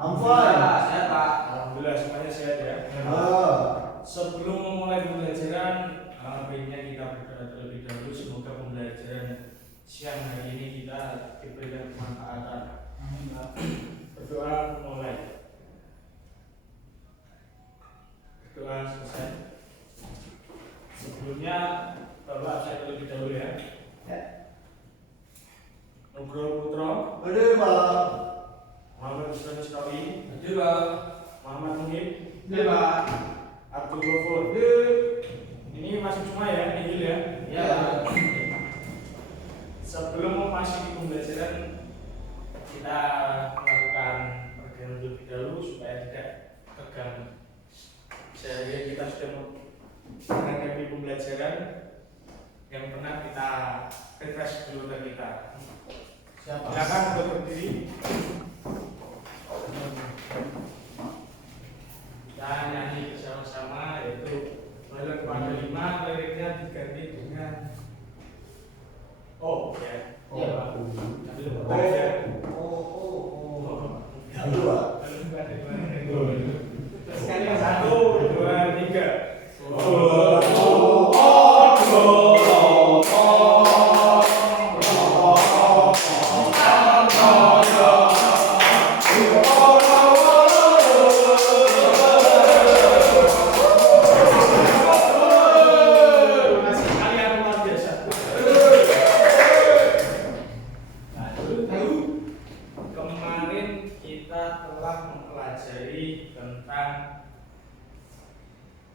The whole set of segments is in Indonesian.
Alhamdulillah sehat Pak. Alhamdulillah semuanya sehat ya. Sebelum memulai pembelajaran, baiknya kita berdoa terlebih dahulu. Semoga pembelajaran siang hari ini kita diberikan kemanfaatan. Berdoa mulai. Berdoa selesai. Sebelumnya Bapak absen terlebih dahulu ya. Nugroho Putra. Betul Pak. Muhammad Yusuf Kawi. Betul Pak. Muhammad Muhib. Betul Pak. Abdul Ghafur. Ini masih cuma ya, ini ya. Ya. Sebelum memasuki pembelajaran, kita melakukan pergerakan lebih dahulu supaya tidak tegang. Sehari kita sudah menghadapi pembelajaran yang pernah kita refresh dulu ke kita. Silakan untuk berdiri. Kita nyanyi bersama-sama, yaitu balik pada 5, liriknya diganti dengan oh ya. Iya Pak. Sekali 1, 2, 3.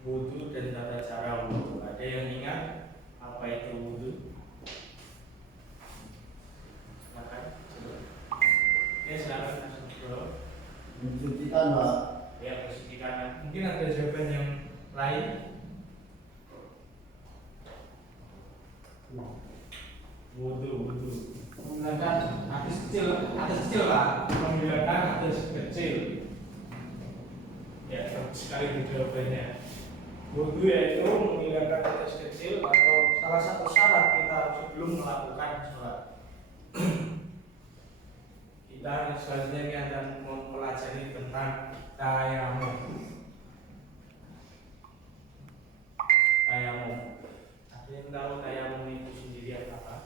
Wudhu dan tata cara wudhu. Ada yang ingat apa itu wudhu? Silakan. Ya silakan Mas Bro. Mencucikan Pak. Ya bersuci kanan. Mungkin ada jawaban yang lain. Wudhu. Menggunakan atas kecil Pak. Menggunakan atas kecil. Ya sekali jawabannya. Wudhu yaitu menghilangkan tetes kecil atau salah satu syarat kita sebelum melakukan sholat. Kita selanjutnya akan mempelajari tentang tayamum. Tayamum. Ada yang tahu tayamum itu sendiri apa?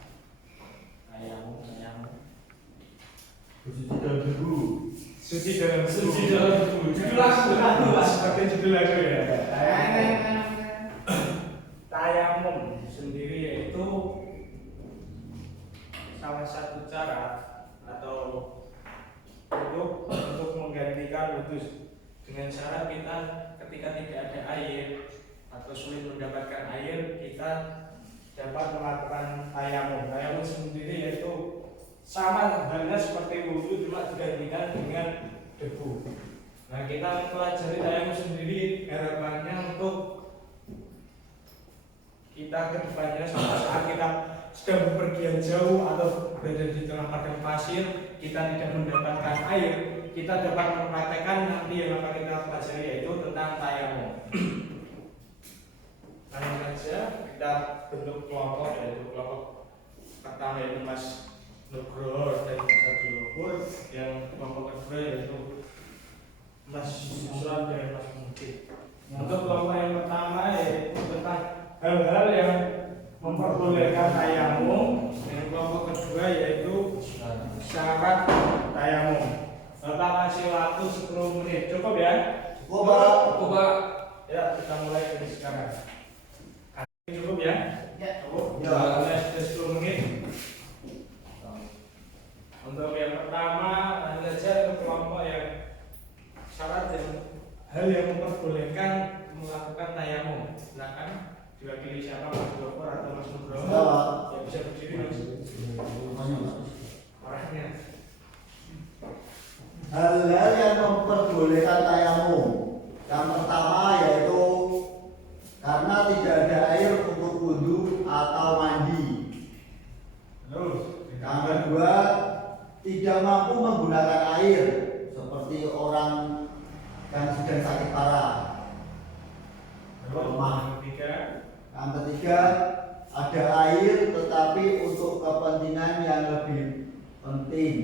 Tayamum. Bersuci dalam debu. Suci dalam debu. Judul lagu seperti judul lagu ya. Tayamum sendiri yaitu salah satu cara atau untuk menggantikan wudhu dengan cara kita ketika tidak ada air atau sulit mendapatkan air, kita dapat melakukan tayamum. Tayamum sendiri yaitu sama halnya seperti wudhu, cuma digantikan dengan debu. Nah, kita mempelajari tayamum sendiri harapannya untuk kita kedepannya saat kita sedang bepergian jauh atau berada di tengah padang pasir, kita tidak mendapatkan air, kita dapat mempraktekkan nanti yang akan kita pelajari yaitu tentang tayamum. Langsung saja kita bentuk kelompok, yaitu kelompok pertama yaitu Mas Nugroho dan Mas Abdul Ghafur, yang kelompok kedua yaitu Mas Yusran dan Mas Muhib. Untuk kelompok yang pertama yaitu tentang hal-hal yang memperbolehkan tayamum, dan kelompok kedua yaitu syarat tayamum. Bapak kasih waktu 10 menit, cukup ya? Cukup Pak. Ya, kita mulai dari sekarang. Cukup ya? Ya. Cukup. Ya. Mulai sudah 10 menit. Untuk yang pertama, lanjut saja ke kelompok yang syarat dan hal yang memperbolehkan melakukan tayamum. Silakan diwakili siapa, Mas Ghafur atau Mas Nugroho? Ya bisa berdiri Mas. Orangnya. Hal-hal yang memperbolehkan tayamum. Yang pertama yaitu karena tidak ada air untuk wudhu atau mandi. Terus. Yang kedua, tidak mampu menggunakan air seperti orang yang sedang sakit parah. Yang ketiga, ada air tetapi untuk kepentingan yang lebih penting.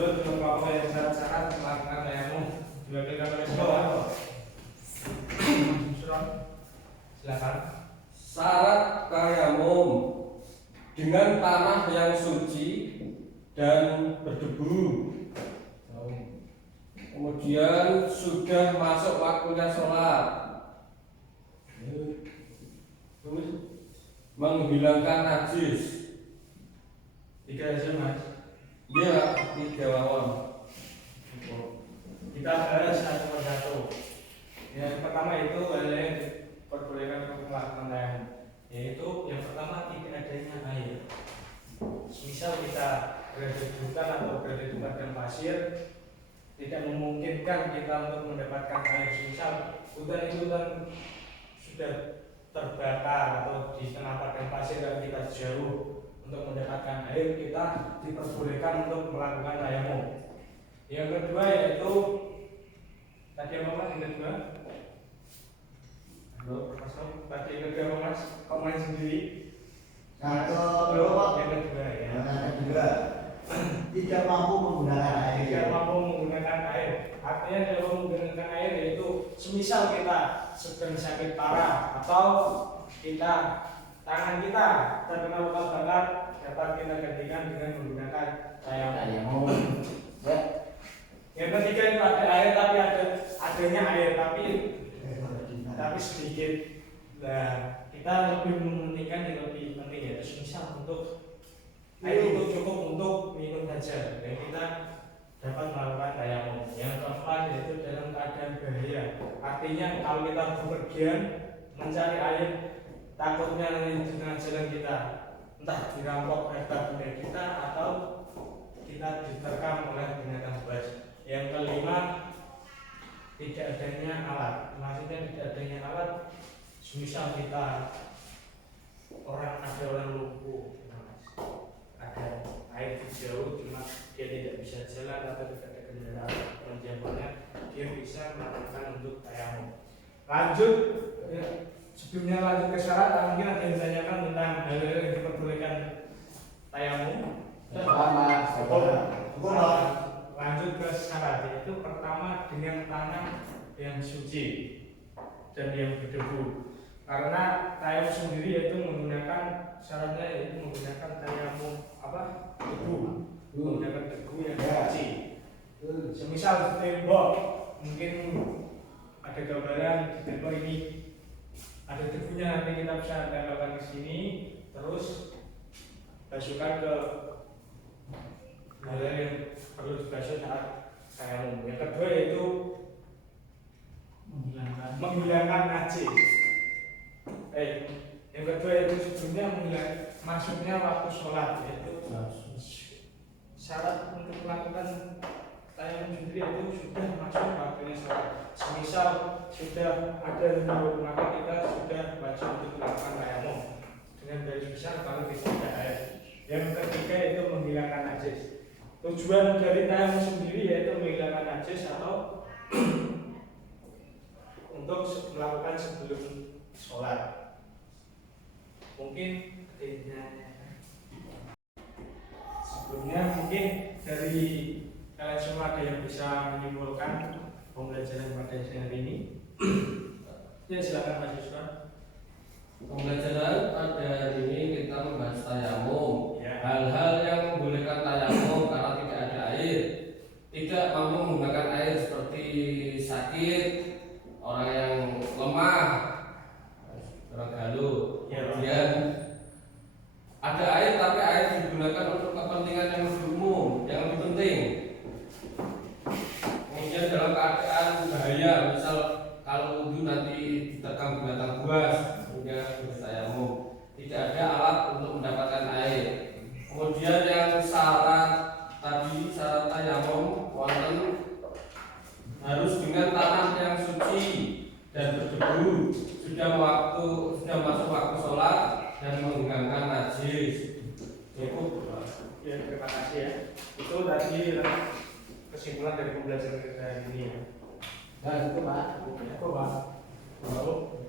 Lanjut untuk kelompok yang syarat-syarat melakukan tayamum diwakilkan oleh Saudara. Silakan. Syarat tayamum dengan tanah yang suci dan berdebu. Kemudian sudah masuk waktunya sholat. Menghilangkan najis. 3 aja Mas. Dia 3 lawan. Kita bahas satu persatu. Yang pertama itu hal yang diperbolehkan untuk melakukan tayamum, yaitu yang pertama tidak adanya air. Misal kita berada di hutan atau berada di padang pasir, tidak memungkinkan kita untuk mendapatkan air. Misal hutan itu kan sudah terbakar atau di tengah padang pasir dan kita jauh untuk mendapatkan air, kita diperbolehkan untuk melakukan tayamum. Yang kedua yaitu tadi apa Mas? Yang kedua? Tadi yang kedua apa Mas? Kau main sendiri? Yang kedua, Yang kedua ya. yang kedua, tidak mampu menggunakan air. Tidak mampu menggunakan air. Artinya dalam menggunakan air yaitu semisal kita sedang sakit parah atau kita tangan kita terkena luka bakar, dapat kita gantikan dengan menggunakan tayamum. Ya. Yang ketiga itu ada air tapi adanya air tapi sedikit. Nah, kita lebih mementingkan yang lebih penting yaitu misal untuk air itu cukup untuk minum saja dan kita dapat melakukan tayamum. Yang keempat yaitu dalam keadaan bahaya. Artinya kalau kita bepergian mencari air, takutnya nanti di tengah jalan kita entah dirampok harta benda kita atau kita diterkam oleh binatang buas. Yang kelima, tidak adanya alat. Maksudnya tidak adanya alat. Misal kita ada orang lumpuh, ada air di jauh, cuma dia tidak bisa jalan atau tidak ada kendaraan penjamanya, dia bisa melakukan untuk tayamum. Lanjut, ya, sebelumnya lanjut ke syarat, mungkin ada yang ditanyakan tentang hal-hal yang diperbolehkan tayamum. Lanjut ke syarat, yaitu pertama dengan tanah yang suci dan yang berdebu. Karena tayamum sendiri yaitu menggunakan syaratnya yaitu menggunakan tayamum debu, menggunakan debu yang suci. Semisal tembok, mungkin ada gambaran di tembok ini ada debunya, nanti kita bisa tempelkan ke sini, terus basuhkan ke hal yang perlu dibasuh saat tayamum. Yang kedua yaitu menghilangkan najis. Yang kedua yaitu sebelumnya masuknya waktu sholat, yaitu syarat untuk melakukan tayamum sendiri itu sudah masuk waktunya sholat. Semisal sudah ada zuhur, maka kita sudah wajib untuk melakukan tayamum dengan dari besar kalau tidak ada air. Yang ketiga itu menghilangkan najis. Tujuan dari tayamum sendiri yaitu menghilangkan najis atau untuk melakukan sebelum sholat. Mungkin sebelumnya mungkin dari kalian semua ada yang bisa menyimpulkan pembelajaran pada siang hari ini. Ya silakan Mas Yusuf. Pembelajaran pada hari ini kita membahas tayamum. Ya. Hal-hal yang membolehkan tayamum karena tidak ada air. Tidak mampu menggunakan air seperti sakit, orang yang lemah, orang galuh. Kemudian ada air tapi air digunakan untuk kepentingan yang lebih umum, yang lebih penting. Kemudian dalam keadaan bahaya, misal kalau wudhu nanti diterkam binatang buas, kemudian tayamum. Tidak ada alat untuk mendapatkan air. Kemudian yang syarat tadi, syarat tayamum wonten harus dengan tanah yang suci dan berdebu, sudah masuk waktu sholat dan menghilangkan najis. Cukup. Ya terima kasih ya. Itu tadi kesimpulan dari pembelajaran kita hari ini ya. Dan itu Pak. Apa Pak?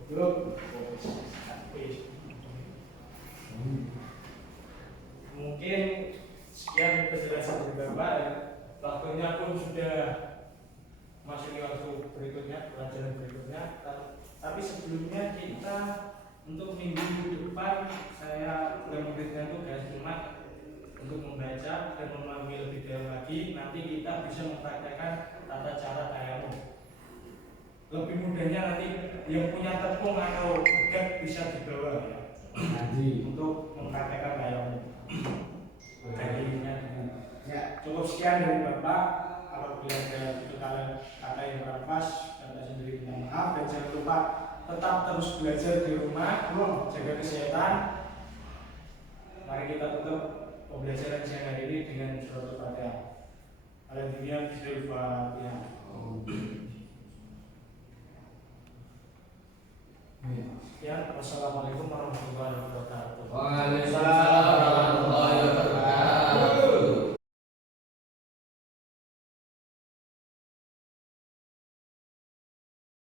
Belum. Mungkin sekian penjelasan dari Bapak ya. waktunya pun sudah masuk ke waktu berikutnya, pelajaran berikutnya. Tapi sebelumnya kita untuk minggu depan saya memberikan tugas Jumat untuk membaca dan memahami lebih dalam lagi. Nanti kita bisa mempraktekkan tata cara tayamum. Lebih mudahnya nanti yang punya tepung atau bedak bisa dibawa ya, untuk mempraktekkan tayamum. Ya, cukup sekian dari Bapak. Apabila ada kata yang kurang pas, Bapak sendiri minta maaf, dan jangan lupa tetap terus belajar di rumah, jaga kesehatan. Mari kita tutup pembelajaran siang hari ini dengan surat Al-Fatihah. Alhamdulillah, bismillahirrahmanirrahim. Ya, wassalamualaikum warahmatullahi wabarakatuh. Waalaikumsalam.